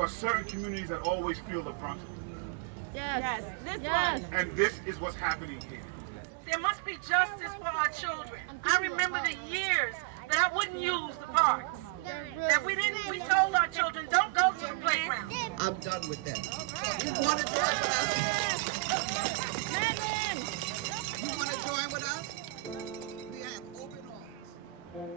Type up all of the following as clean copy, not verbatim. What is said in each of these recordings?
are certain communities that always feel the brunt. Yes. This Yes. one. And this is what's happening here. There must be justice for our children. I remember the years that I wouldn't use the parks. That we told our children, don't go to the playground. I'm done with that. You want to join with us? Madlyn! You want to join with us? We have open arms.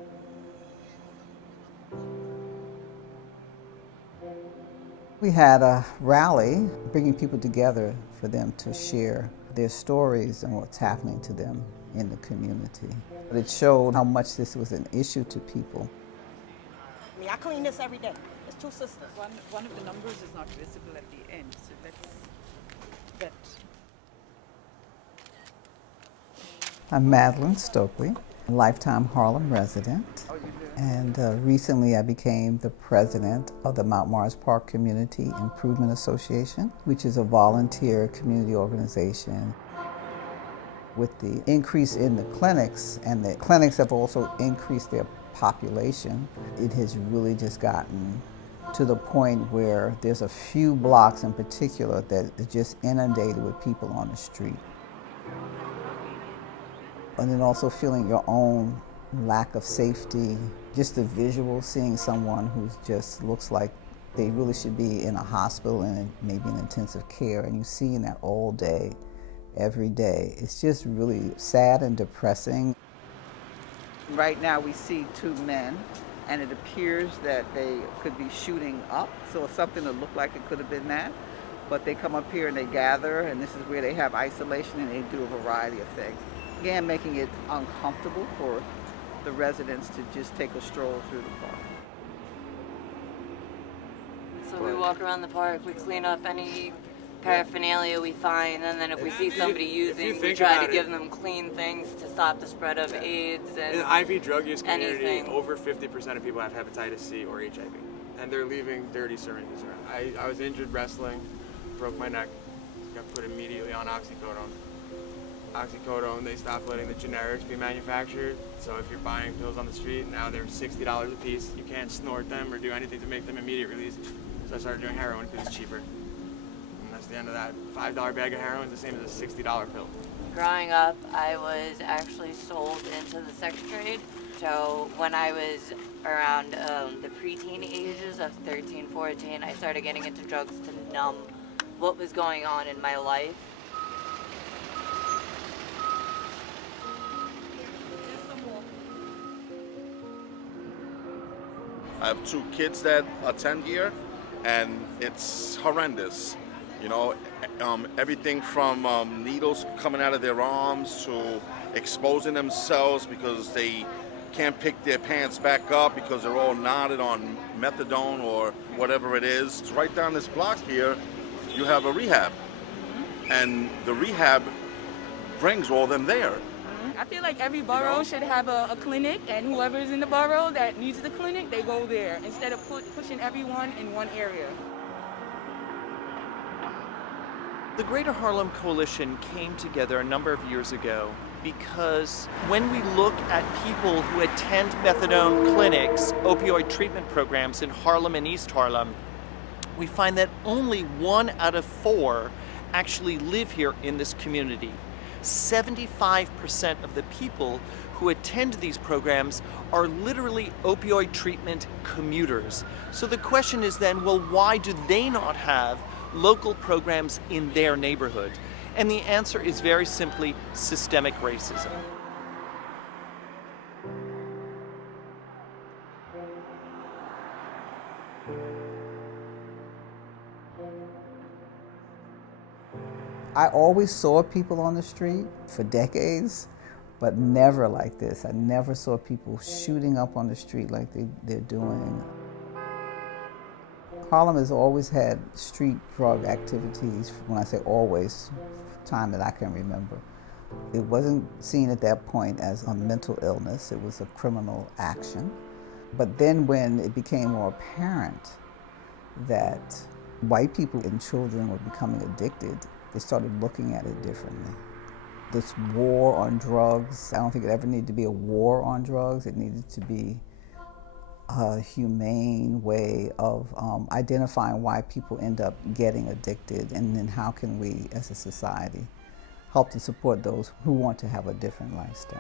We had a rally bringing people together for them to share their stories and what's happening to them in the community. It showed how much this was an issue to people. I mean, I clean this every day. It's two sisters. One of the numbers is not visible at the end, so that. I'm Madlyn Stokely, a lifetime Harlem resident. Oh, you do? And recently I became the president of the Mount Morris Park Community Improvement Association, which is a volunteer community organization. With the increase in the clinics, and the clinics have also increased their population, it has really just gotten to the point where there's a few blocks in particular that are just inundated with people on the street. And then also feeling your own lack of safety, just the visual, seeing someone who just looks like they really should be in a hospital and maybe in intensive care, and you see that all day, every day. It's just really sad and depressing. Right now we see two men, and it appears that they could be shooting up, so it's something that looked like it could have been that. But they come up here and they gather, and this is where they have isolation, and they do a variety of things. Again, making it uncomfortable for the residents to just take a stroll through the park. So we walk around the park, we clean up any paraphernalia we find, and then if we see somebody using, we try to give them clean things to stop the spread of AIDS and in the IV drug use community, anything. over 50% of people have hepatitis C or HIV, and they're leaving dirty syringes around. I was injured wrestling, broke my neck, got put immediately on oxycodone. Oxycodone, they stopped letting the generics be manufactured, so if you're buying pills on the street, now they're $60 a piece. You can't snort them or do anything to make them immediate release. So I started doing heroin because it's cheaper. And that's the end of that. $5 bag of heroin is the same as a $60 pill. Growing up, I was actually sold into the sex trade. So when I was around the preteen ages of 13, 14, I started getting into drugs to numb what was going on in my life. I have two kids that attend here, and it's horrendous. You know, everything from needles coming out of their arms to exposing themselves because they can't pick their pants back up because they're all knotted on methadone or whatever it is. It's right down this block here, you have a rehab, and the rehab brings all them there. I feel like every borough should have a clinic, and whoever's in the borough that needs the clinic, they go there instead of pushing everyone in one area. The Greater Harlem Coalition came together a number of years ago because when we look at people who attend methadone clinics, opioid treatment programs in Harlem and East Harlem, we find that only 1 out of 4 actually live here in this community. 75% of the people who attend these programs are literally opioid treatment commuters. So the question is then, well, why do they not have local programs in their neighborhood? And the answer is very simply systemic racism. I always saw people on the street for decades, but never like this. I never saw people shooting up on the street like they're doing. Harlem has always had street drug activities, when I say always, time that I can remember. It wasn't seen at that point as a mental illness, it was a criminal action. But then when it became more apparent that white people and children were becoming addicted, they started looking at it differently. This war on drugs, I don't think it ever needed to be a war on drugs. It needed to be a humane way of identifying why people end up getting addicted, and then how can we as a society help to support those who want to have a different lifestyle.